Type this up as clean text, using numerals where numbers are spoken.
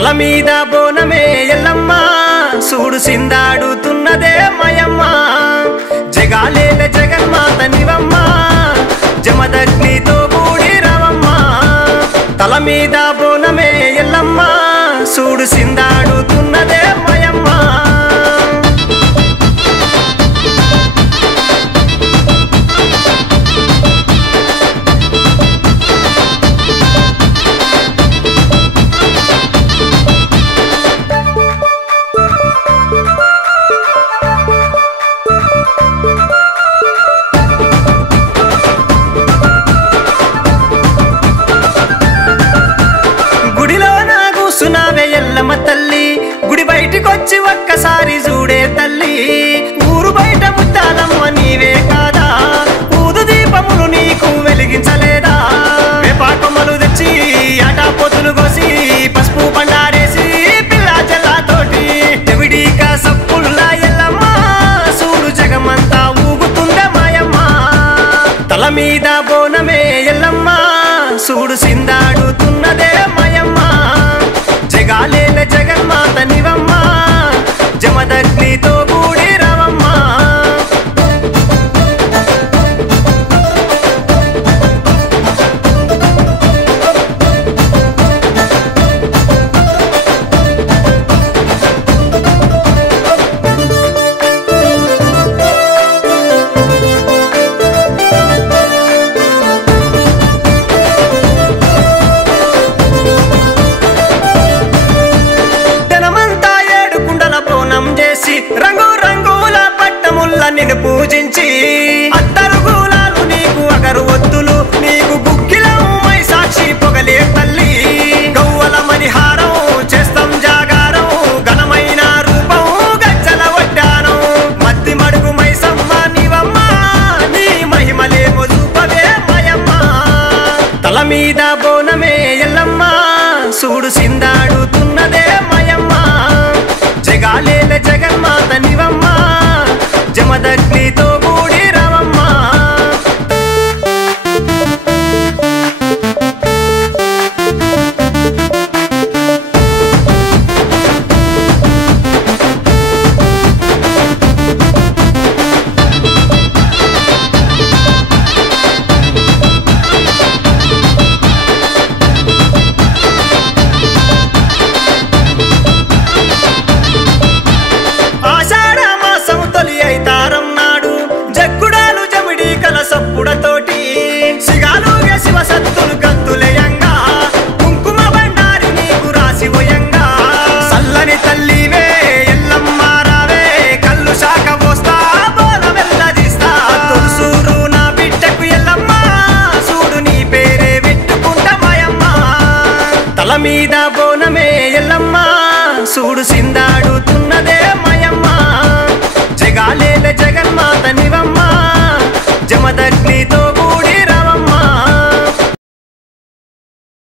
తల మీద బోనమే ఎల్లమ్మ సూడు సిందాడుతున్నదే మయమ్మ జగాలేల జగన్మాత నివమ్మ జమదగ్నితో కూడి రవమ్మ తల మీద బోనమే ఎల్లమ్మ సూడు సిందాడుతున్నదే మయమ్మ ఎల్లమ్మ తల్లి గుడి బయటికొచ్చి ఒక్కసారి చూడే తల్లి ఊరు బయట ముత్తాలమ్మ నీవే కాదా ఊదు దీపములు నీకు వెలిగించలేదా వేపాకొమ్మలు తెచ్చి ఆటా పొతులు కోసి పసుపు పండారేసి పిల్లా జల్లాతోటి తెవిడీక సప్పుల్లా ఎల్లమ్మ సూడు జగమంతా ఊగుతుందే మాయమ్మ తల మీద బోనమే ఎల్లమ్మ సూడు సిందాడుతున్నదే మాయమ్మ జగాలేల జగన్మాత నివమ్మ జమదగ్నితో కూడి రవమ్మ రంగు రంగుల పట్టముల్ల నిన్ను పూజించి అత్తరుగులాలు నీకు అగరు ఒత్తులు నీకు గుగ్గిలమై సాక్షి పొగలే తల్లి గవ్వల మణిహారం చేస్తాం జాగారం ఘనమైన రూపం గజ్జల వడ్డానం మత్తి మడుగు మైసమ్మ నీవమ్మ నీ మహిమలేమో చూపవే మయమ్మ తల మీద బోనమే ఎల్లమ్మ సూడు సిందాడుతున్నదే మయమ్మ జగాలేల జగన్మాత నివమ్మ జమదగ్నితో కూడి రవమ్మ సప్పుడతోటి సిగాలుగే శివసత్తులు గంతులేయంగా కుంకుమ బండారి నీకు రాసిపోయంగా సల్లని తల్లివే ఎల్లమ్మ రావే కళ్ళు శాఖ పోస్తా బోల వెల్లదిస్తా తులసూరు నా బిడ్డకు ఎల్లమ్మ సూడు నీ పేరే పెట్టుకుంటా మాయమ్మ తల మీద బోనమే ఎల్లమ్మ సూడు సిందాడుతున్నదే మయమ్మ జగాలేల జగన్మాత నివమ్మ జమదగ్నితో